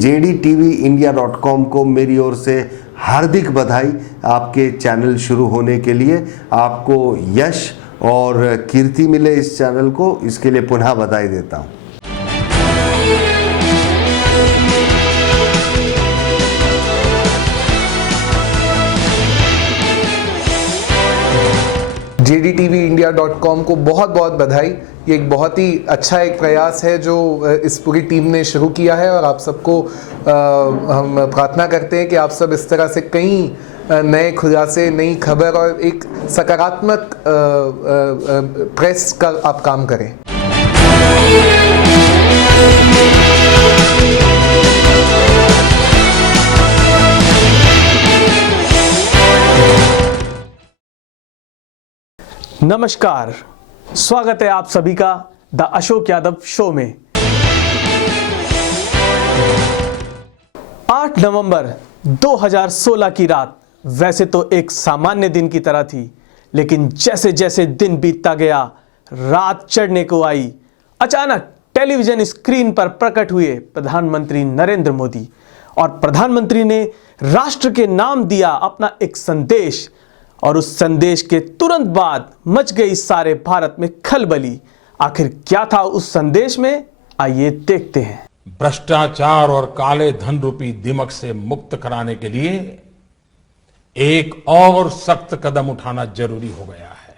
JDTVindia.com को मेरी ओर से हार्दिक बधाई। आपके चैनल शुरू होने के लिए आपको यश और कीर्ति मिले इस चैनल को, इसके लिए पुनः बधाई देता हूँ। JDTVindia.com को बहुत बहुत बधाई। ये एक बहुत ही अच्छा एक प्रयास है जो इस पूरी टीम ने शुरू किया है और आप सबको हम प्रार्थना करते हैं कि आप सब इस तरह से कई नए खुलासे, नई खबर और एक सकारात्मक प्रेस का आप काम करें। नमस्कार, स्वागत है आप सभी का द अशोक यादव शो में। 8 नवंबर 2016 की रात वैसे तो एक सामान्य दिन की तरह थी, लेकिन जैसे जैसे दिन बीतता गया, रात चढ़ने को आई, अचानक टेलीविजन स्क्रीन पर प्रकट हुए प्रधानमंत्री नरेंद्र मोदी। और प्रधानमंत्री ने राष्ट्र के नाम दिया अपना एक संदेश, और उस संदेश के तुरंत बाद मच गई सारे भारत में खलबली। आखिर क्या था उस संदेश में, आइए देखते हैं। भ्रष्टाचार और काले धन रूपी दिमक से मुक्त कराने के लिए एक और सख्त कदम उठाना जरूरी हो गया है।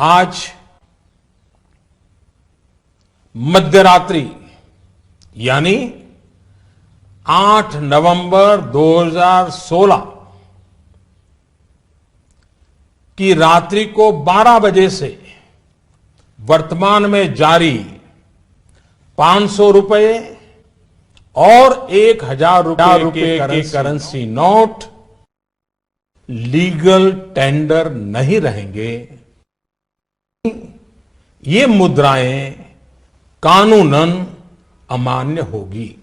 आज मध्यरात्रि यानी 8 नवंबर 2016 की रात्रि को 12 बजे से वर्तमान में जारी 500 रुपए और 1000 रुपए के करेंसी नोट लीगल टेंडर नहीं रहेंगे। ये मुद्राएं कानूनन अमान्य होगी।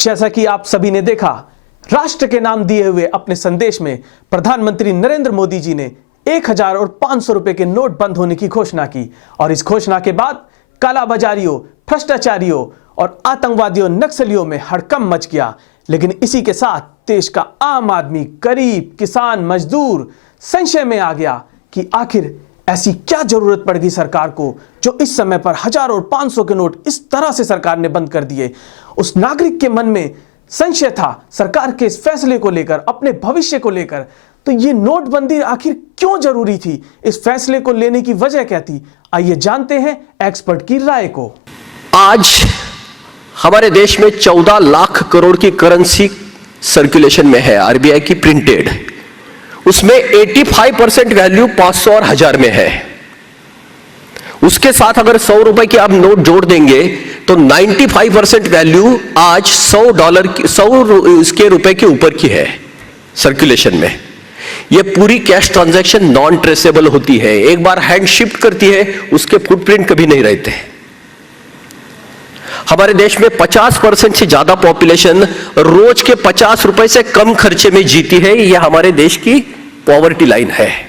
जैसा कि आप सभी ने देखा, राष्ट्र के नाम दिए हुए अपने संदेश में प्रधानमंत्री नरेंद्र मोदी जी ने 1000 और 500 रुपए के नोट बंद होने की घोषणा की। और इस घोषणा के बाद कालाबाजारियों, भ्रष्टाचारियों और आतंकवादियों, नक्सलियों में हड़कंप मच गया। लेकिन इसी के साथ देश का आम आदमी, गरीब, किसान, मजदूर संशय में आ गया कि आखिर ऐसी क्या जरूरत पड़ गई सरकार को, जो इस समय पर 1000 और 500 के नोट इस तरह से सरकार ने बंद कर दिए। उस नागरिक के मन में संशय था सरकार के इस फैसले को लेकर, अपने भविष्य को लेकर। तो ये नोटबंदी आखिर क्यों जरूरी थी, इस फैसले को लेने की वजह क्या थी, आइए जानते हैं एक्सपर्ट की राय को। आज हमारे देश में 14 लाख करोड़ की करेंसी सर्कुलेशन में है, आरबीआई की प्रिंटेड। उसमें 85% वैल्यू 500 और 1000 में है। उसके साथ अगर 100 रुपए के आप नोट जोड़ देंगे तो 95% वैल्यू आज $100 रुपए के ऊपर की है सर्कुलेशन में। यह पूरी कैश ट्रांजैक्शन नॉन ट्रेसेबल होती है, एक बार हैंड शिफ्ट करती है, उसके फुटप्रिंट कभी नहीं रहते। हमारे देश में 50% से ज्यादा पॉपुलेशन रोज के 50 रुपए से कम खर्चे में जीती है। यह हमारे देश की पॉवर्टी लाइन है।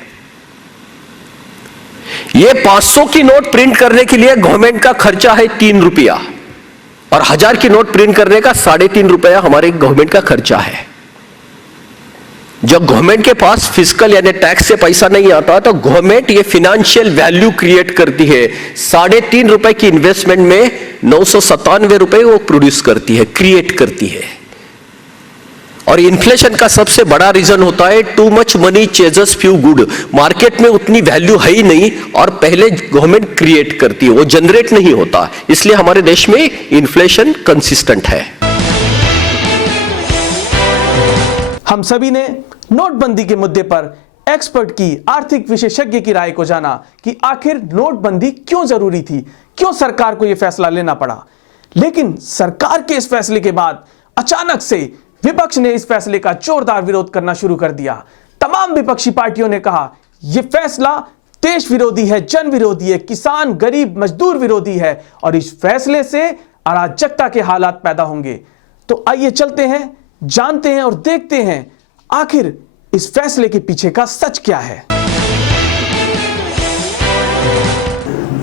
ये 500 की नोट प्रिंट करने के लिए गवर्नमेंट का खर्चा है 3 रुपया, और 1000 की नोट प्रिंट करने का 3.5 रुपया हमारे गवर्नमेंट का खर्चा है। जब गवर्नमेंट के पास फिस्कल यानी टैक्स से पैसा नहीं आता, तो गवर्नमेंट ये फिनेंशियल वैल्यू क्रिएट करती है। 3.5 रुपए की इन्वेस्टमेंट में 997 रुपए वो प्रोड्यूस करती है, क्रिएट करती है। और इन्फ्लेशन का सबसे बड़ा रीजन होता है too much money ceases few good. Market में उतनी वैल्यू है ही नहीं, और पहले गवर्नमेंट क्रिएट करती है, वो जनरेट नहीं होता। इसलिए हमारे देश में इन्फ्लेशन कंसिस्टेंट है। हम सभी ने नोटबंदी के मुद्दे पर एक्सपर्ट की, आर्थिक विशेषज्ञ की राय को जाना कि आखिर नोटबंदी क्यों जरूरी थी, क्यों सरकार को यह फैसला लेना पड़ा। लेकिन सरकार के इस फैसले के बाद अचानक से विपक्ष ने इस फैसले का जोरदार विरोध करना शुरू कर दिया। तमाम विपक्षी पार्टियों ने कहा यह फैसला देश विरोधी है, जन विरोधी है, किसान, गरीब, मजदूर विरोधी है, और इस फैसले से अराजकता के हालात पैदा होंगे। तो आइए चलते हैं, जानते हैं और देखते हैं आखिर इस फैसले के पीछे का सच क्या है।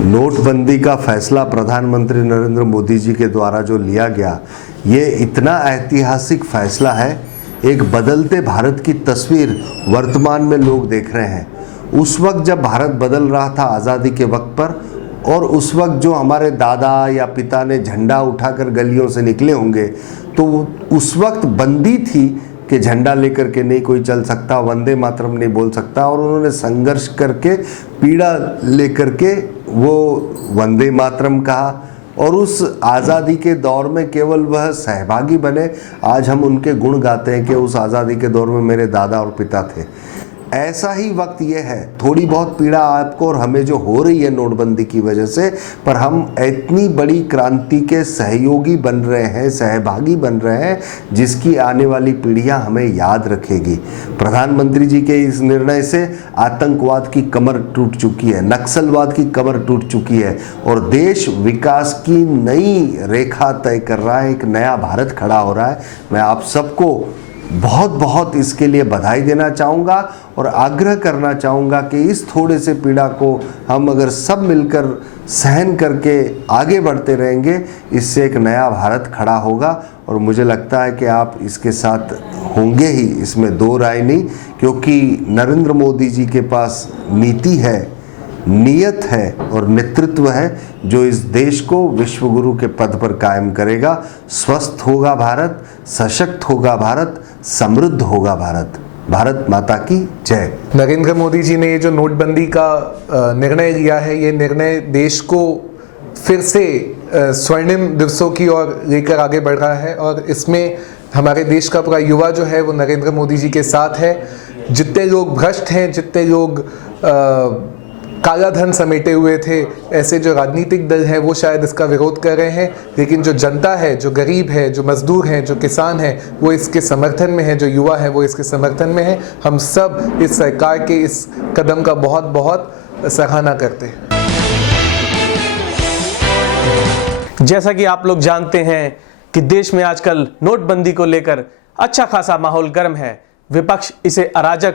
नोटबंदी का फैसला प्रधानमंत्री नरेंद्र मोदी जी के द्वारा जो लिया गया, ये इतना ऐतिहासिक फैसला है। एक बदलते भारत की तस्वीर वर्तमान में लोग देख रहे हैं। उस वक्त जब भारत बदल रहा था आज़ादी के वक्त पर, और उस वक्त जो हमारे दादा या पिता ने झंडा उठाकर गलियों से निकले होंगे, तो उस वक्त बंदी थी कि झंडा लेकर के नहीं कोई चल सकता, वंदे मातरम नहीं बोल सकता, और उन्होंने संघर्ष करके पीड़ा लेकर के वो वंदे मातरम कहा, और उस आज़ादी के दौर में केवल वह सहभागी बने। आज हम उनके गुण गाते हैं कि उस आज़ादी के दौर में मेरे दादा और पिता थे। ऐसा ही वक्त ये है। थोड़ी बहुत पीड़ा आपको और हमें जो हो रही है नोटबंदी की वजह से, पर हम इतनी बड़ी क्रांति के सहयोगी बन रहे हैं, सहभागी बन रहे हैं, जिसकी आने वाली पीढ़ियां हमें याद रखेगी। प्रधानमंत्री जी के इस निर्णय से आतंकवाद की कमर टूट चुकी है, नक्सलवाद की कमर टूट चुकी है, और देश विकास की नई रेखा तय कर रहा है। एक नया भारत खड़ा हो रहा है। मैं आप सबको बहुत बहुत इसके लिए बधाई देना चाहूँगा और आग्रह करना चाहूँगा कि इस थोड़े से पीड़ा को हम अगर सब मिलकर सहन करके आगे बढ़ते रहेंगे, इससे एक नया भारत खड़ा होगा। और मुझे लगता है कि आप इसके साथ होंगे ही, इसमें दो राय नहीं, क्योंकि नरेंद्र मोदी जी के पास नीति है, नियत है और नेतृत्व है जो इस देश को विश्व गुरु के पद पर कायम करेगा। स्वस्थ होगा भारत, सशक्त होगा भारत, समृद्ध होगा भारत। भारत माता की जय। नरेंद्र मोदी जी ने ये जो नोटबंदी का निर्णय लिया है, ये निर्णय देश को फिर से स्वर्णिम दिवसों की ओर लेकर आगे बढ़ रहा है, और इसमें हमारे देश का पूरा युवा जो है वो नरेंद्र मोदी जी के साथ है। जितने लोग भ्रष्ट हैं, जितने लोग काला धन समेटे हुए थे, ऐसे जो राजनीतिक दल हैं वो शायद इसका विरोध कर रहे हैं, लेकिन जो जनता है, जो गरीब है, जो मजदूर हैं, जो किसान हैं, वो इसके समर्थन में है, जो युवा है वो इसके समर्थन में है। हम सब इस सरकार के इस कदम का बहुत बहुत सराहना करते हैं। जैसा कि आप लोग जानते हैं कि देश में आजकल नोटबंदी को लेकर अच्छा खासा माहौल गर्म है। विपक्ष इसे अराजक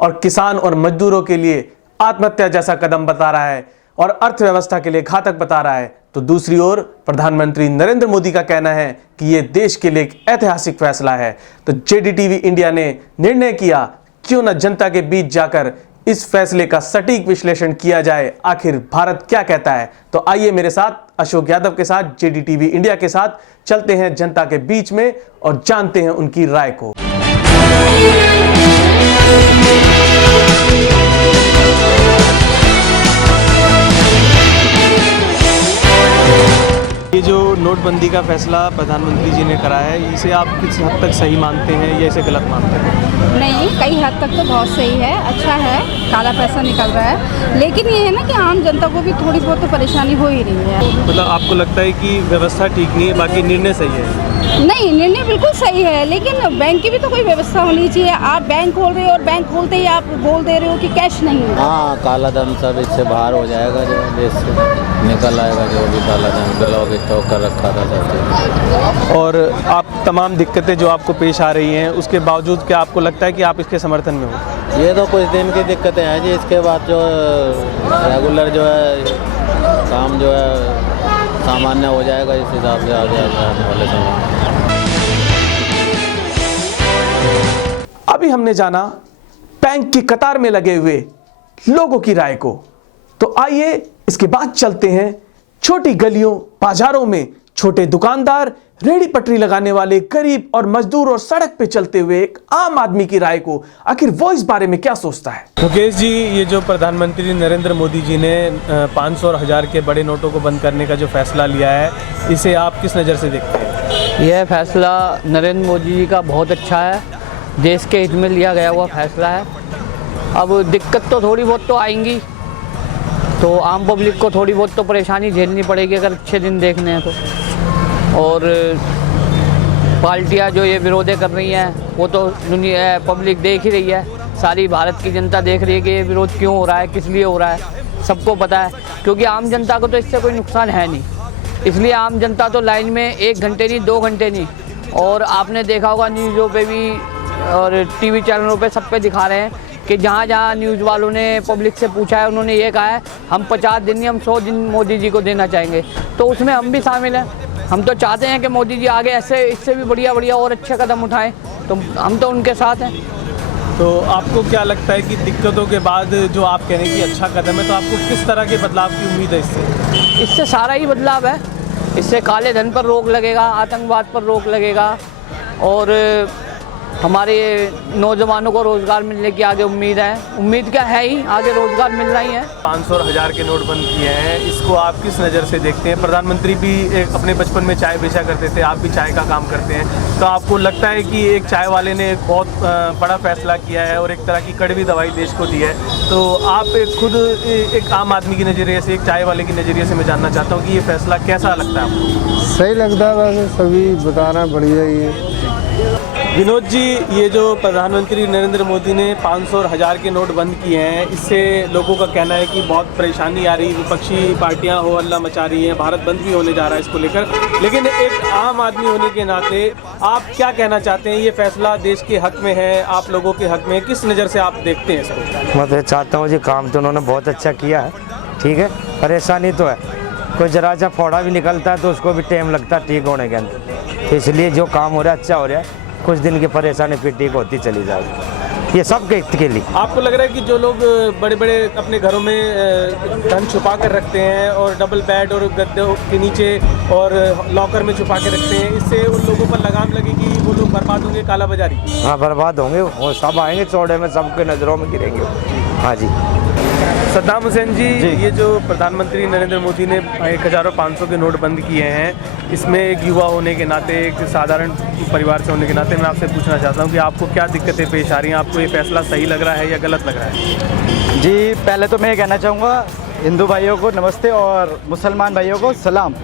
और किसान और मजदूरों के लिए आत्महत्या जैसा कदम बता रहा है और अर्थव्यवस्था के लिए घातक बता रहा है, तो दूसरी ओर प्रधानमंत्री नरेंद्र मोदी का कहना है कि यह देश के लिए एक ऐतिहासिक फैसला है। तो जेडीटीवी इंडिया ने निर्णय किया, क्यों न जनता के बीच जाकर इस फैसले का सटीक विश्लेषण किया जाए, आखिर भारत क्या कहता है। तो आइए मेरे साथ अशोक यादव के साथ जेडीटीवी इंडिया के साथ चलते हैं जनता के बीच में और जानते हैं उनकी राय को। ये जो नोटबंदी का फैसला प्रधानमंत्री जी ने करा है, इसे आप किस हद तक सही मानते हैं या इसे गलत मानते हैं? नहीं, कई हद तक तो बहुत सही है, अच्छा है, काला पैसा निकल रहा है, लेकिन ये है ना कि आम जनता को भी थोड़ी बहुत तो परेशानी हो ही रही है। मतलब आपको लगता है कि व्यवस्था ठीक नहीं है, बाकी निर्णय सही है? नहीं, निर्णय बिल्कुल सही है, लेकिन बैंक की भी तो कोई व्यवस्था होनी चाहिए। आप बैंक खोल रहे हो और बैंक खोलते ही आप बोल दे रहे हो कि कैश नहीं है। हाँ, काला धन सब इससे बाहर हो जाएगा, जो देश से निकल आएगा, जो भी काला धन ब्लॉक स्टॉक कर रखा था सब। और आप तमाम दिक्कतें जो आपको पेश आ रही हैं, उसके बावजूद क्या आपको लगता है कि आप इसके समर्थन में हो? ये तो कुछ दिन की दिक्कतें हैं जी, इसके बाद जो रेगुलर जो है काम जो है सामान्य हो जाएगा, इस हिसाब से आगे आने वाले समय। अभी हमने जाना बैंक की कतार में लगे हुए लोगों की राय को, तो आइए इसके बाद चलते हैं छोटी गलियों बाजारों में छोटे दुकानदार, रेहड़ी पटरी लगाने वाले, गरीब और मजदूर और सड़क पे चलते हुए एक आम आदमी की राय को, आखिर वो इस बारे में क्या सोचता है। मुकेश जी, ये जो प्रधानमंत्री नरेंद्र मोदी जी ने 500 और 1000 के बड़े नोटों को बंद करने का जो फैसला लिया है, इसे आप किस नज़र से देखते हैं? यह फैसला नरेंद्र मोदी जी का बहुत अच्छा है, देश के हित में लिया गया हुआ फैसला है। अब दिक्कत तो थोड़ी बहुत तो आएंगी, तो आम पब्लिक को थोड़ी बहुत तो परेशानी झेलनी पड़ेगी अगर अच्छे दिन देखने हैं तो। और पार्टियां जो ये विरोध कर रही हैं वो तो दुनिया पब्लिक देख ही रही है, सारी भारत की जनता देख रही है कि ये विरोध क्यों हो रहा है, किस लिए हो रहा है, सबको पता है। क्योंकि आम जनता को तो इससे कोई नुकसान है नहीं, इसलिए आम जनता तो लाइन में 1 घंटे नहीं 2 घंटे नहीं। और आपने देखा होगा न्यूज़ों पे भी और टीवी चैनलों पे सब पे दिखा रहे हैं कि जहाँ जहाँ न्यूज़ वालों ने पब्लिक से पूछा है उन्होंने ये कहा है हम 50 दिन नहीं हम 100 दिन मोदी जी को देना चाहेंगे, तो उसमें हम भी शामिल हैं। हम तो चाहते हैं कि मोदी जी आगे ऐसे इससे भी बढ़िया बढ़िया और अच्छे कदम उठाएं, तो हम तो उनके साथ हैं। तो आपको क्या लगता है कि दिक्कतों के बाद जो आप कह रहे हैं कि अच्छा कदम है, तो आपको किस तरह के बदलाव की उम्मीद है इससे? इससे सारा ही बदलाव है। इससे काले धन पर रोक लगेगा, आतंकवाद पर रोक लगेगा और हमारे नौजवानों को रोज़गार मिलने की आगे उम्मीद है। उम्मीद क्या है ही, आगे रोज़गार मिलना ही है। 500 और 1000 के नोट बंद किए हैं, इसको आप किस नज़र से देखते हैं? प्रधानमंत्री भी अपने बचपन में चाय बेचा करते थे, आप भी चाय का काम करते हैं, तो आपको लगता है कि एक चाय वाले ने एक बहुत बड़ा फैसला किया है और एक तरह की कड़वी दवाई देश को दी है, तो आप खुद एक आम आदमी के नज़रिए से, एक चाय वाले के नज़रिए से मैं जानना चाहता हूँ कि ये फैसला कैसा लगता है आपको? सही लगता है, वैसे सभी बताना बढ़िया ही है। विनोद जी, ये जो प्रधानमंत्री नरेंद्र मोदी ने 500 और 1000 के नोट बंद किए हैं, इससे लोगों का कहना है कि बहुत परेशानी आ रही, विपक्षी पार्टियां हो हल्ला मचा रही हैं, भारत बंद भी होने जा रहा है इसको लेकर, लेकिन एक आम आदमी होने के नाते आप क्या कहना चाहते हैं? ये फैसला देश के हक में है, आप लोगों के हक में है, किस नज़र से आप देखते हैं इसको? मैं तो चाहता हूँ जी, काम तो उन्होंने बहुत अच्छा किया है, ठीक है, परेशानी तो है, कोई जरा सा फोड़ा भी निकलता है तो उसको भी टाइम लगता है ठीक होने के अंदर, तो इसलिए जो काम हो रहा है अच्छा हो रहा है, कुछ दिन की परेशानी फिर ठीक होती चली जाएगी, ये सब के लिए। आपको लग रहा है कि जो लोग बड़े बड़े अपने घरों में धन छुपा कर रखते हैं और डबल बेड और गद्दों के नीचे और लॉकर में छुपा के रखते हैं, इससे उन लोगों पर लगाम लगेगी, वो लोग बर्बाद होंगे, काला बाजारी? हाँ, बर्बाद होंगे, वो सब आएंगे चौड़े में, सबके नज़रों में गिरेंगे। हाँ जी। सद्दाम हुसैन जी, ये जो प्रधानमंत्री नरेंद्र मोदी ने 1000 और 500 के नोट बंद किए हैं, इसमें एक युवा होने के नाते, एक साधारण परिवार से होने के नाते मैं आपसे पूछना चाहता हूँ कि आपको क्या दिक्कतें पेश आ रही हैं? आपको ये फैसला सही लग रहा है या गलत लग रहा है? जी, पहले तो मैं ये कहना चाहूँगा हिंदू भाइयों को नमस्ते और मुसलमान भाइयों को सलाम।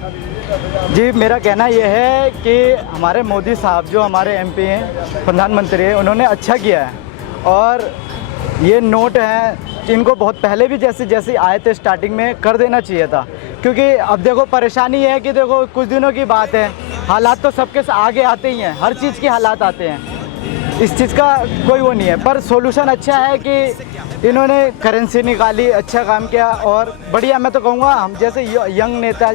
जी, मेरा कहना यह है कि हमारे मोदी साहब जो हमारे MP हैं, प्रधानमंत्री हैं, उन्होंने अच्छा किया है और ये नोट हैं इनको बहुत पहले भी जैसे आए थे स्टार्टिंग में कर देना चाहिए था, क्योंकि अब देखो परेशानी है कि देखो कुछ दिनों की बात है, हालात तो सबके आगे आते ही हैं, हर चीज़ के हालात आते हैं, इस चीज़ का कोई वो नहीं है, पर सॉल्यूशन अच्छा है कि इन्होंने करेंसी निकाली, अच्छा काम किया और बढ़िया। मैं तो कहूँगा हम जैसे यंग नेता,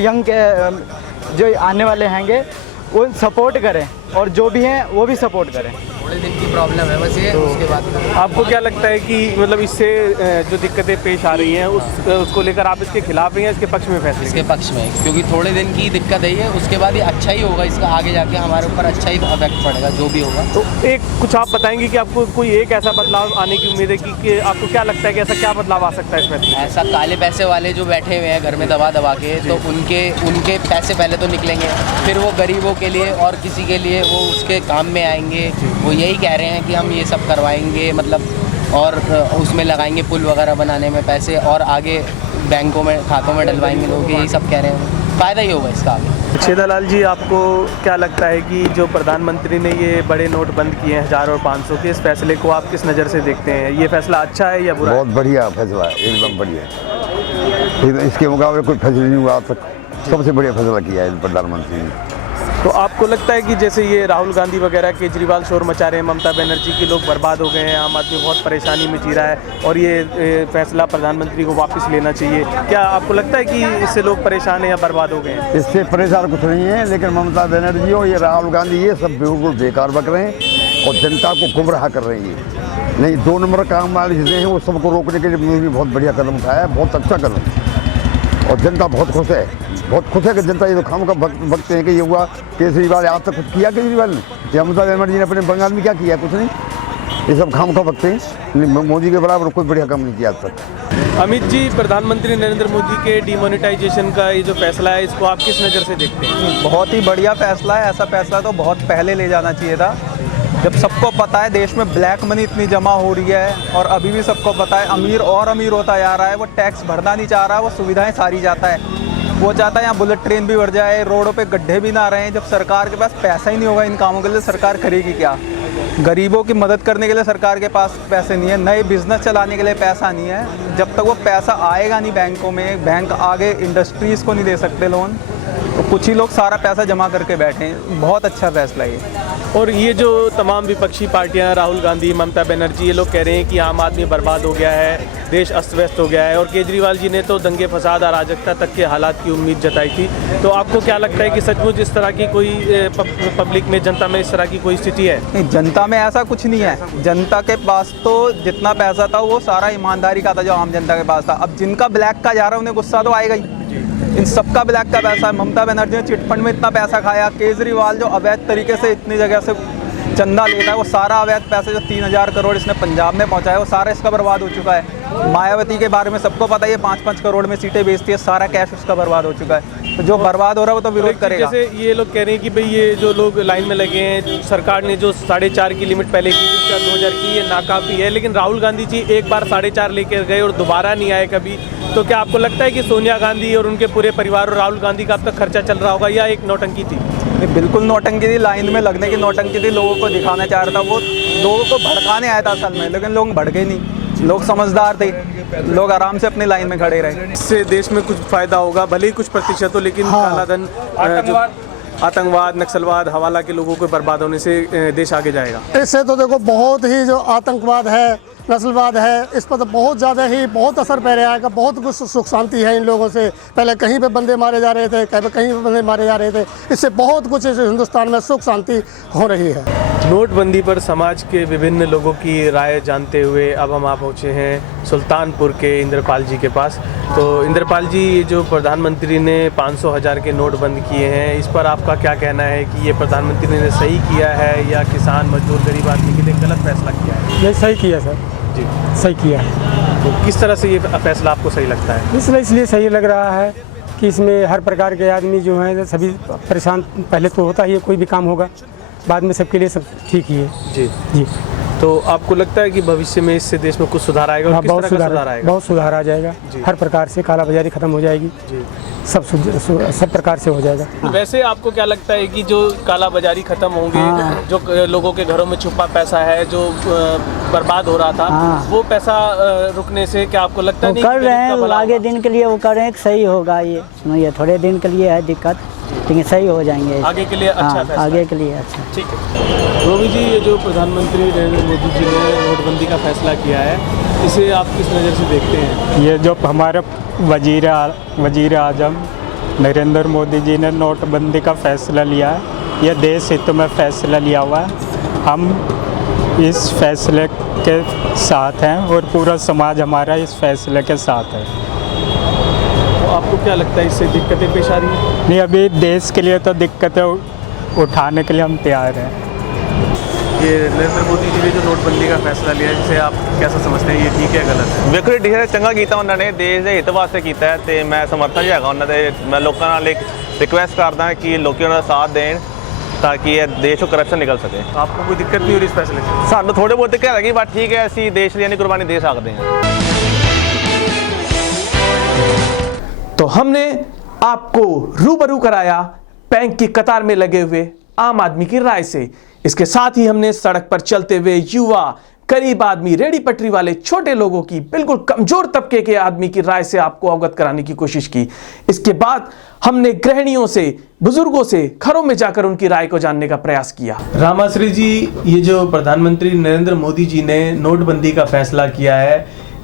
यंग के जो आने वाले हैंगे वो सपोर्ट करें और जो भी हैं वो भी सपोर्ट करें। थोड़े दिन की प्रॉब्लम है बस ये, तो उसके बाद आपको क्या लगता है कि मतलब इससे जो दिक्कतें पेश आ रही हैं उसको लेकर आप इसके खिलाफ हैं या इसके पक्ष में फैसले? इसके पक्ष में, क्योंकि थोड़े दिन की दिक्कत है ये, उसके बाद ये अच्छा ही होगा, इसका आगे जाके हमारे ऊपर अच्छा ही इफेक्ट पड़ेगा जो भी होगा। तो एक कुछ आप बताएंगे कि आपको कोई एक ऐसा बदलाव आने की उम्मीद है कि आपको क्या लगता है कि ऐसा क्या बदलाव आ सकता है इसमें? ऐसा काले पैसे वाले जो बैठे हुए हैं घर में दबा के, तो उनके पैसे पहले तो निकलेंगे, फिर वो गरीबों के लिए और किसी के लिए वो उसके काम में आएंगे। वो यही कह रहे हैं कि हम ये सब करवाएंगे, मतलब और उसमें लगाएंगे पुल वगैरह बनाने में पैसे और आगे बैंकों में खातों में डलवाएंगे लोग, यही सब कह रहे हैं, फ़ायदा ही होगा इसका आगे। छेदालाल जी, आपको क्या लगता है कि जो प्रधानमंत्री ने ये बड़े नोट बंद किए हैं 1000 और 500 के, इस फैसले को आप किस नज़र से देखते हैं? ये फैसला अच्छा है या बुरा? बहुत बढ़िया फैसला है, एकदम बढ़िया, इसके मुकाबले कोई फैसला नहीं हुआ आज तक, सबसे बढ़िया फैसला किया है प्रधानमंत्री ने। तो आपको लगता है कि जैसे ये राहुल गांधी वगैरह, केजरीवाल शोर मचा रहे हैं, ममता बनर्जी के लोग बर्बाद हो गए हैं, आम आदमी बहुत परेशानी में जी रहा है और ये फैसला प्रधानमंत्री को वापस लेना चाहिए, क्या आपको लगता है कि इससे लोग परेशान हैं या बर्बाद हो गए हैं? इससे परेशान कुछ नहीं है, लेकिन ममता बनर्जी और ये राहुल गांधी ये सब बिल्कुल बेकार बक रहे हैं और जनता को गुमराह कर रही है। नहीं, 2 नंबर काम वाले चीज़ें हैं वो सबको रोकने के लिए उन्होंने बहुत बढ़िया कदम उठाया है, बहुत अच्छा कदम, और जनता बहुत खुश है, बहुत खुश है कि जनता ये तो खाम का बकते हैं कि ये हुआ। केजरीवाल आज तक कुछ किया केजरीवाल ने, या ममता बनर्जी ने अपने बंगाल में क्या किया? कुछ नहीं, ये सब खाम का बकते हैं, मोदी के बराबर कोई बढ़िया काम नहीं किया आज तक। अमित जी, प्रधानमंत्री नरेंद्र मोदी के डिमोनेटाइजेशन का ये जो फैसला है, इसको आप किस नज़र से देखते हैं? बहुत ही बढ़िया फैसला है, ऐसा फैसला तो बहुत पहले ले जाना चाहिए था, जब सबको पता है देश में ब्लैक मनी इतनी जमा हो रही है और अभी भी सबको पता है अमीर और अमीर होता जा रहा है, वो टैक्स भरना नहीं चाह रहा, वो सुविधाएं सारी चाहता है, वो चाहता है यहाँ बुलेट ट्रेन भी बढ़ जाए, रोडों पे गड्ढे भी ना रहें। जब सरकार के पास पैसा ही नहीं होगा इन कामों के लिए, सरकार करेगी क्या? गरीबों की मदद करने के लिए सरकार के पास पैसे नहीं है, नए बिजनेस चलाने के लिए पैसा नहीं है, जब तक वो पैसा आएगा नहीं बैंकों में, बैंक आगे इंडस्ट्रीज़ को नहीं दे सकते लोन, तो कुछ ही लोग सारा पैसा जमा करके बैठे हैं। बहुत अच्छा फैसला ये। और ये जो तमाम विपक्षी पार्टियां, राहुल गांधी, ममता बनर्जी, ये लोग कह रहे हैं कि आम आदमी बर्बाद हो गया है, देश अस्त व्यस्त हो गया है, और केजरीवाल जी ने तो दंगे फसाद, अराजकता तक के हालात की उम्मीद जताई थी। तो आपको क्या लगता है कि सचमुच इस तरह की कोई पब्लिक में, जनता में इस तरह की कोई स्थिति है? नहीं, जनता में ऐसा कुछ नहीं है। जनता के पास तो जितना पैसा था वो सारा ईमानदारी का था जो आम जनता के पास था। अब जिनका ब्लैक का जा रहा है उन्हें गुस्सा तो आएगा ही। इन सबका ब्लैक का पैसा है। ममता बनर्जी ने चिटफंड में इतना पैसा खाया, केजरीवाल जो अवैध तरीके से इतनी जगह से चंदा लेता है, वो सारा अवैध पैसे जो 3000 करोड़ इसने पंजाब में पहुंचाया, वो सारा इसका बर्बाद हो चुका है। मायावती के बारे में सबको पता है, ये 5-5 करोड़ में सीटें बेचती है, सारा कैश उसका बर्बाद हो चुका है। तो जो बर्बाद हो रहा है वो तो विरोध करेगा। जैसे ये लोग कह रहे हैं कि भाई ये जो लोग लाइन में लगे हैं, सरकार ने जो 4.5 की लिमिट पहले की, उसका 2000 की, ये नाकाफी है। लेकिन राहुल गांधी जी एक बार 4.5 लेकर गए और दोबारा नहीं आए कभी। तो क्या आपको लगता है कि सोनिया गांधी और उनके पूरे परिवार और राहुल गांधी का अब तक खर्चा चल रहा होगा, या एक नौटंकी थी? बिल्कुल नौटंकी थी, लाइन में लगने की नौटंकी थी। लोगों को दिखाना चाह रहा था, वो लोगों को भड़काने आया था असल में, लेकिन लोग भड़के नहीं। लोग समझदार थे, लोग आराम से अपनी लाइन में खड़े रहे। इससे देश में कुछ फायदा होगा, भले ही कुछ प्रतिशत हो, लेकिन काला धन, आतंकवाद, नक्सलवाद, हवाला के लोगों को बर्बाद होने से देश आगे जाएगा। इससे तो देखो बहुत ही जो आतंकवाद है, नस्लवाद है, इस पर तो बहुत ज़्यादा ही बहुत असर पड़ रहा है। बहुत कुछ सुख शांति है इन लोगों से। पहले कहीं पे बंदे मारे जा रहे थे, कहीं पे बंदे मारे जा रहे थे। इससे बहुत कुछ इस हिंदुस्तान में सुख शांति हो रही है। नोटबंदी पर समाज के विभिन्न लोगों की राय जानते हुए अब हम आ पहुँचे हैं सुल्तानपुर के इंद्रपाल जी के पास। तो इंद्रपाल जी, जो प्रधानमंत्री ने 500,000 के नोट बंद किए हैं, इस पर आपका क्या कहना है कि ये प्रधानमंत्री ने सही किया है या किसान, मजदूर, गरीब आदमी के लिए गलत फैसला किया है? ये सही किया सर जी, सही किया। तो किस तरह से ये फैसला आपको सही लगता है? इसलिए सही लग रहा है कि इसमें हर प्रकार के आदमी जो हैं सभी परेशान पहले तो होता ही है, कोई भी काम होगा, बाद में सबके लिए सब ठीक ही है। जी जी। तो आपको लगता है कि भविष्य में इससे देश में कुछ सुधार आएगा? हाँ, बहुत सुधार आएगा, बहुत सुधार आ जाएगा। हर प्रकार से काला बाजारी खत्म हो जाएगी जी। सब प्रकार से हो जाएगा। वैसे आपको क्या लगता है कि जो काला बाजारी खत्म होंगे, जो लोगों के घरों में छुपा पैसा है जो बर्बाद हो रहा था, वो पैसा रुकने से क्या आपको लगता है? कर रहे हैं, आगे दिन के लिए वो कर रहे हैं, सही होगा। ये थोड़े दिन के लिए है दिक्कत, लेकिन सही हो जाएंगे आगे के लिए। अच्छा, आगे के लिए अच्छा, ठीक है। रोमी जी, ये जो प्रधानमंत्री नरेंद्र मोदी जी ने नोटबंदी का फैसला किया है, इसे आप किस नज़र से देखते हैं? ये जो हमारे वजीर आजम नरेंद्र मोदी जी ने नोटबंदी का फैसला लिया है, ये देश हित में फैसला लिया हुआ है। हम इस फैसले के साथ हैं और पूरा समाज हमारा इस फैसले के साथ है। तो आपको क्या लगता है, इससे दिक्कतें पेश आ रही हैं? नहीं, अभी देश के लिए तो दिक्कतें उठाने के लिए हम तैयार हैं। ये नरेंद्र मोदी जी ने जो नोटबंदी का फैसला लिया है, जिसे आप कैसा समझते हैं, ये ठीक है गलत है? ਵੇਖੋ ਇਹ ਠੀਕ ਹੈ, ਚੰਗਾ ਕੀਤਾ ਉਹਨਾਂ ਨੇ, ਦੇਸ਼ ਦੇ ਹਿੱਤ ਵਾਸਤੇ ਕੀਤਾ ਹੈ ਤੇ ਮੈਂ ਸਮਰਥਨ ਹੀ ਹੈਗਾ ਉਹਨਾਂ ਦੇ। ਮੈਂ ਲੋਕਾਂ ਨਾਲ ਇੱਕ ਰਿਕੁਐਸਟ ਕਰਦਾ ਕਿ ਲੋਕੀ ਉਹਨਾਂ ਦਾ ਸਾਥ ਦੇਣ ਤਾਂ ਕਿ ਇਹ ਦੇਸ਼ ਤੋਂ ਕਰਪਸ਼ਨ ਨਿਕਲ ਸਕੇ। आपको कोई दिक्कत नहीं हो रही इस फैसले से? ਸਾਨੂੰ ਥੋੜੇ ਬਹੁਤ ਦਿੱਕਤ ਹੈਗੀ, ਬਟ ਠੀਕ ਹੈ, ਅਸੀਂ ਦੇਸ਼ ਲਈ ਇੰਨੀ ਕੁਰਬਾਨੀ ਦੇ ਸਕਦੇ ਹਾਂ। तो हमने आपको रूबरू कराया बैंक की कतार में लगे हुए आम आदमी की राय से। इसके साथ ही हमने सड़क पर चलते हुए युवा, गरीब आदमी, रेडी पटरी वाले छोटे लोगों की, बिल्कुल कमजोर तबके के आदमी की राय से आपको अवगत कराने की कोशिश की। इसके बाद हमने गृहिणियों से, बुजुर्गों से घरों में जाकर उनकी राय को जानने का प्रयास किया। रामाश्री जी, ये जो प्रधानमंत्री नरेंद्र मोदी जी ने नोटबंदी का फैसला किया है,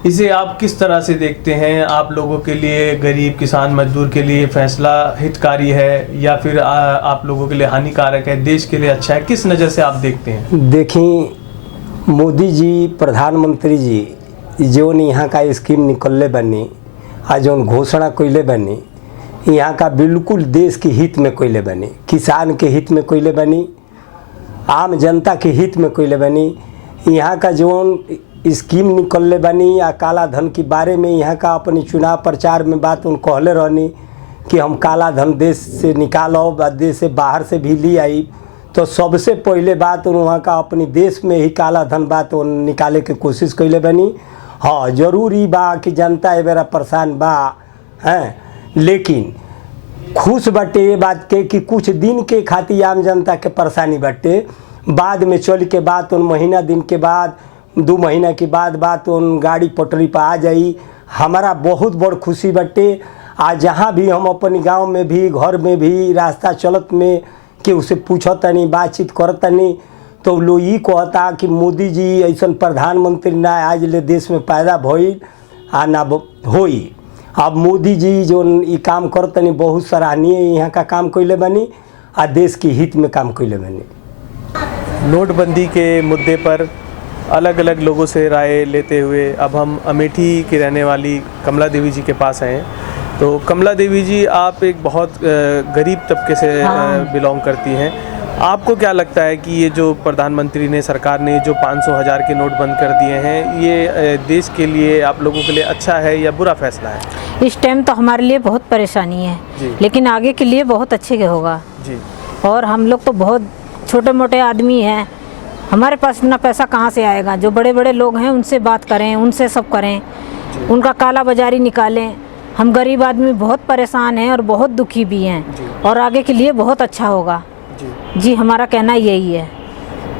इसे आप किस तरह से देखते हैं? आप लोगों के लिए, गरीब, किसान, मजदूर के लिए फैसला हितकारी है या फिर आप लोगों के लिए हानिकारक है, देश के लिए अच्छा है? किस नज़र से आप देखते हैं? देखिए, मोदी जी, प्रधानमंत्री जी जो यहाँ का स्कीम निकलने बनी, आज जो घोषणा कोयले बनी, यहाँ का बिल्कुल देश के हित में कोयले बनी, किसान के हित में कोयले बनी, आम जनता के हित में कोयले बनी। यहाँ का जो स्कीम निकलने बनी या काला धन के बारे में यहाँ का अपनी चुनाव प्रचार में बात उन कहले रहनी कि हम काला धन देश से निकालो, देश से बाहर से भी ली आई, तो सबसे पहले बात वहाँ का अपनी देश में ही काला धन बात निकाले के कोशिश कैले बनी। हाँ, जरूर ही बा कि जनता ए बेरा परेशान बा हैं, लेकिन खुश बटे ये बात के कि कुछ दिन के खातिर आम जनता के परेशानी बटे, बाद में चल के बात उन महीना दिन के बाद, 2 महीना के बाद बात उन गाड़ी पटरी पर आ जाई। हमारा बहुत बड़ खुशी बटे आज जहाँ भी हम अपने गांव में भी घर में भी रास्ता चलत में कि उसे पूछतनी बातचीत करतनी तो लोग ये कहता कि मोदी जी ऐसा प्रधानमंत्री ना आज ले देश में पैदा भइल आ ना होई। अब मोदी जी जो ये काम करतनी बहुत सराहनीय यहाँ का काम कैले बनी आ देश के हित में काम कैले बनी। नोटबंदी के मुद्दे पर अलग अलग लोगों से राय लेते हुए अब हम अमेठी की रहने वाली कमला देवी जी के पास आए हैं। तो कमला देवी जी, आप एक बहुत गरीब तबके से बिलोंग करती हैं। आपको क्या लगता है कि ये जो प्रधानमंत्री ने, सरकार ने जो 500,000 के नोट बंद कर दिए हैं, ये देश के लिए, आप लोगों के लिए अच्छा है या बुरा फैसला है? इस टाइम तो हमारे लिए बहुत परेशानी है, लेकिन आगे के लिए बहुत अच्छे होगा जी। और हम लोग तो बहुत छोटे मोटे आदमी हैं, हमारे पास इतना पैसा कहाँ से आएगा? जो बड़े बड़े लोग हैं उनसे बात करें, उनसे सब करें, उनका काला बाजारी निकालें। हम गरीब आदमी बहुत परेशान हैं और बहुत दुखी भी हैं, और आगे के लिए बहुत अच्छा होगा जी, हमारा कहना यही है।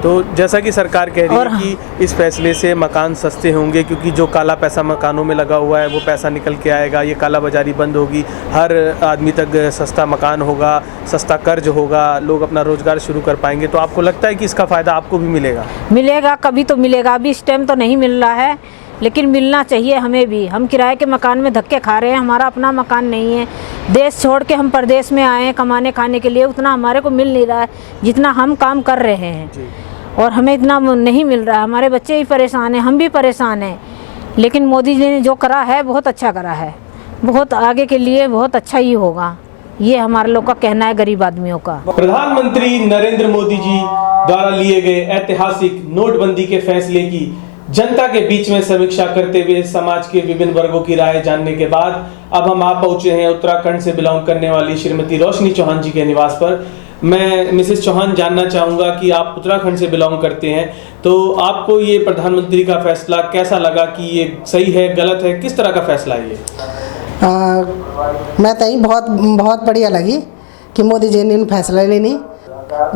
तो जैसा कि सरकार कह रही है कि इस फैसले से मकान सस्ते होंगे, क्योंकि जो काला पैसा मकानों में लगा हुआ है वो पैसा निकल के आएगा, ये काला बाजारी बंद होगी, हर आदमी तक सस्ता मकान होगा, सस्ता कर्ज होगा, लोग अपना रोजगार शुरू कर पाएंगे। तो आपको लगता है कि इसका फ़ायदा आपको भी मिलेगा? मिलेगा, कभी तो मिलेगा। अभी इस टाइम तो नहीं मिल रहा है, लेकिन मिलना चाहिए हमें भी। हम किराए के मकान में धक्के खा रहे हैं, हमारा अपना मकान नहीं है। देश छोड़ के हम प्रदेश में आए हैं कमाने खाने के लिए, उतना हमारे को मिल नहीं रहा है जितना हम काम कर रहे हैं, और हमें इतना नहीं मिल रहा है। हमारे बच्चे भी परेशान हैं, हम भी परेशान हैं, लेकिन मोदी जी ने जो करा है बहुत अच्छा करा है, बहुत आगे के लिए बहुत अच्छा ही होगा, ये हमारे लोग का कहना है, गरीब आदमियों का। प्रधानमंत्री नरेंद्र मोदी जी द्वारा लिए गए ऐतिहासिक नोटबंदी के फैसले की जनता के बीच में समीक्षा करते हुए समाज के विभिन्न वर्गों की राय जानने के बाद अब हम आ पहुंचे हैं उत्तराखंड से बिलोंग करने वाली श्रीमती रोशनी चौहान जी के निवास पर। मैं मिसेस चौहान जानना चाहूँगा कि आप उत्तराखंड से बिलोंग करते हैं, तो आपको ये प्रधानमंत्री का फैसला कैसा लगा कि ये सही है, गलत है, किस तरह का फैसला है ये? मैं तो बहुत बढ़िया लगी कि मोदी जी ने फैसला लेनी,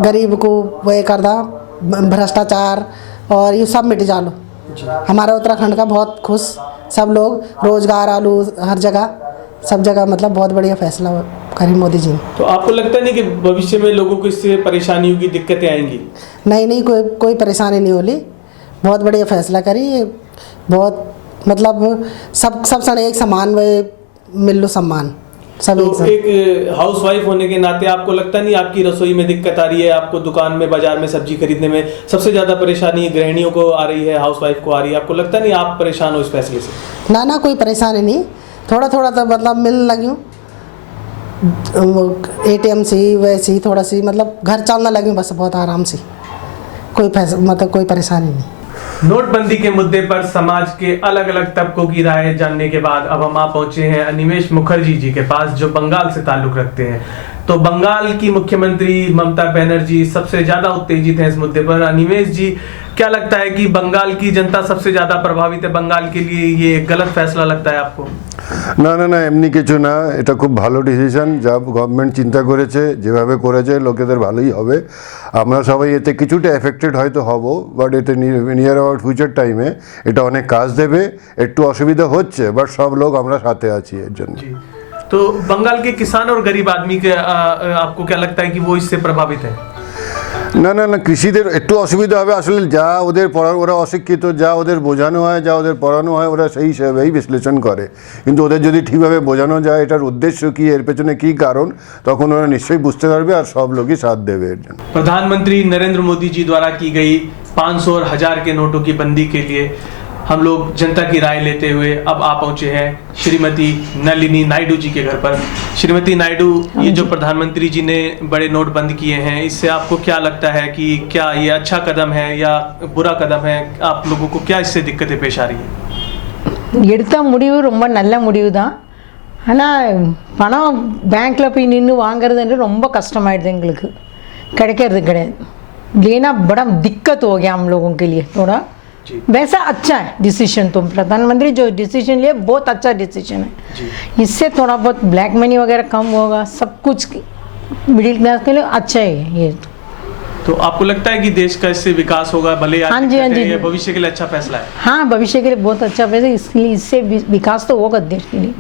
गरीब को वह कर दा, भ्रष्टाचार और ये सब मिट जालो। हमारा उत्तराखंड का बहुत खुश, सब लोग रोजगार आलू हर जगह, सब जगह, मतलब बहुत बढ़िया फैसला करी मोदी जी ने। तो आपको लगता नहीं कि भविष्य में लोगों को इससे परेशानी होगी, दिक्कतें आएंगी? नहीं, कोई परेशानी नहीं होली, बहुत बढ़िया फैसला करी, बहुत मतलब सब सने एक समान मिल लो सम्मान सब। तो एक हाउसवाइफ होने के नाते आपको लगता नहीं आपकी रसोई में दिक्कत आ रही है? आपको दुकान में, बाजार में सब्जी खरीदने में सबसे ज़्यादा परेशानी गृहिणियों को आ रही है, हाउसवाइफ को आ रही है, आपको लगता नहीं आप परेशान हो इस फैसले से? ना, कोई परेशानी नहीं, थोड़ा तो मतलब मिलने लगी हूँ, ATM से वैसे ही थोड़ा सी मतलब घर चलना लगी बस, बहुत आराम से, कोई परेशानी नहीं। नोटबंदी के मुद्दे पर समाज के अलग अलग तबकों की राय जानने के बाद अब हम आ पहुंचे हैं अनिमेष मुखर्जी जी के पास, जो बंगाल से ताल्लुक रखते हैं। तो बंगाल की मुख्यमंत्री ममता बनर्जी सबसे ज्यादा उत्तेजित हैं इस मुद्दे पर। अनिमेष जी, क्या लगता है कि बंगाल की जनता सबसे ज्यादा प्रभावित है, बंगाल के लिए ये गलत फैसला लगता है आपको? না এমনি কিছু না, এটা খুব ভালো ডিসিশন, যা গভর্নমেন্ট চিন্তা করেছে, যেভাবে করেছে লোকেদের ভালোই হবে। আমরা সবাই এতে কিছুটা এফেক্টেড হয়তো হব, বাট এতে নিয়ার অ্যাবাউট ফিউচার টাইমে এটা অনেক কাজ দেবে। একটু অসুবিধা হচ্ছে, বাট সব লোক আমরা সাথে আছি এর জন্য। तो बंगाल के किसान और गरीब आदमी के आपको क्या लगता है कि वो इससे प्रभावित है? না কৃষিদের একটু অসুবিধা হবে আসলে, যা ওদের ওরা অশিক্ষিত, যা ওদের বোঝানো হয়, যা ওদের পড়ানো হয়, ওরা সেই হিসেবেই বিশ্লেষণ করে, কিন্তু ওদের যদি ঠিকভাবে বোঝানো যায় এটার উদ্দেশ্য কি, এর পেছনে কি কারণ, তখন ওরা নিশ্চয়ই বুঝতে পারবে আর সব লোকই साथ देवे এর জন্য। प्रधानमंत्री नरेंद्र मोदी जी द्वारा की गई 500 और 1000 के नोटों की बंदी के लिए हम लोग जनता की राय लेते हुए अब आ पहुंचे हैं श्रीमती नलिनी नायडू जी के घर पर। श्रीमती नायडू, ये जो प्रधानमंत्री जी ने बड़े नोट बंद किए हैं, इससे आपको क्या लगता है कि क्या ये अच्छा कदम है या बुरा कदम है? आप लोगों को क्या इससे दिक्कतें पेश आ रही है? எடுத்த முடிவு ரொம்ப நல்ல முடிவு தான், ஆனால் பணம் பேங்க்கில் போய் நின்று வாங்குறது ரொம்ப கஷ்டமாயிடுது, எங்களுக்கு கிடைக்கிறது கிடையாது। लेना बड़ा दिक्कत हो गया हम लोगों के लिए थोड़ा। वैसा अच्छा है डिसीजन, तो प्रधानमंत्री जो डिसीजन लिए बहुत अच्छा डिसीजन है, इससे थोड़ा बहुत ब्लैक मनी वगैरह कम होगा, सब कुछ मिडिल क्लास के लिए अच्छा है ये। तो आपको लगता है कि देश का इससे विकास होगा? भले हाँ जी, ये भविष्य के लिए अच्छा फैसला है? हाँ, भविष्य के लिए बहुत अच्छा फैसला, इसलिए इससे विकास तो होगा देश के लिए।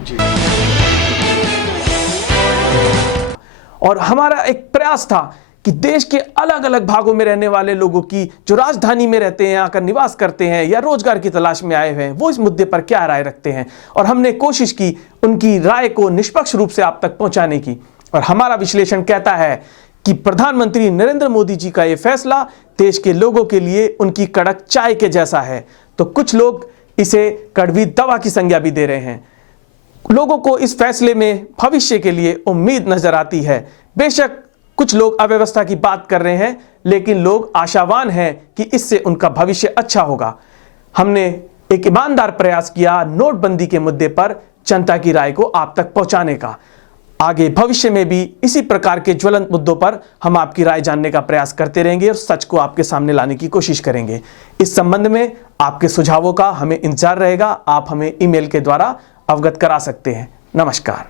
और हमारा एक प्रयास था कि देश के अलग अलग भागों में रहने वाले लोगों की, जो राजधानी में रहते हैं, आकर निवास करते हैं या रोजगार की तलाश में आए हुए हैं, वो इस मुद्दे पर क्या राय रखते हैं। और हमने कोशिश की उनकी राय को निष्पक्ष रूप से आप तक पहुंचाने की। और हमारा विश्लेषण कहता है कि प्रधानमंत्री नरेंद्र मोदी जी का ये फैसला देश के लोगों के लिए उनकी कड़क चाय के जैसा है। तो कुछ लोग इसे कड़वी दवा की संज्ञा भी दे रहे हैं। लोगों को इस फैसले में भविष्य के लिए उम्मीद नजर आती है। बेशक कुछ लोग अव्यवस्था की बात कर रहे हैं, लेकिन लोग आशावान हैं कि इससे उनका भविष्य अच्छा होगा। हमने एक ईमानदार प्रयास किया नोटबंदी के मुद्दे पर जनता की राय को आप तक पहुंचाने का। आगे भविष्य में भी इसी प्रकार के ज्वलंत मुद्दों पर हम आपकी राय जानने का प्रयास करते रहेंगे और सच को आपके सामने लाने की कोशिश करेंगे। इस संबंध में आपके सुझावों का हमें इंतजार रहेगा। आप हमें ईमेल के द्वारा अवगत करा सकते हैं। नमस्कार।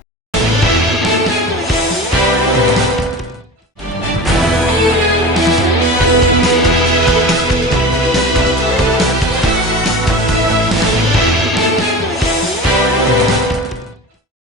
Thank you.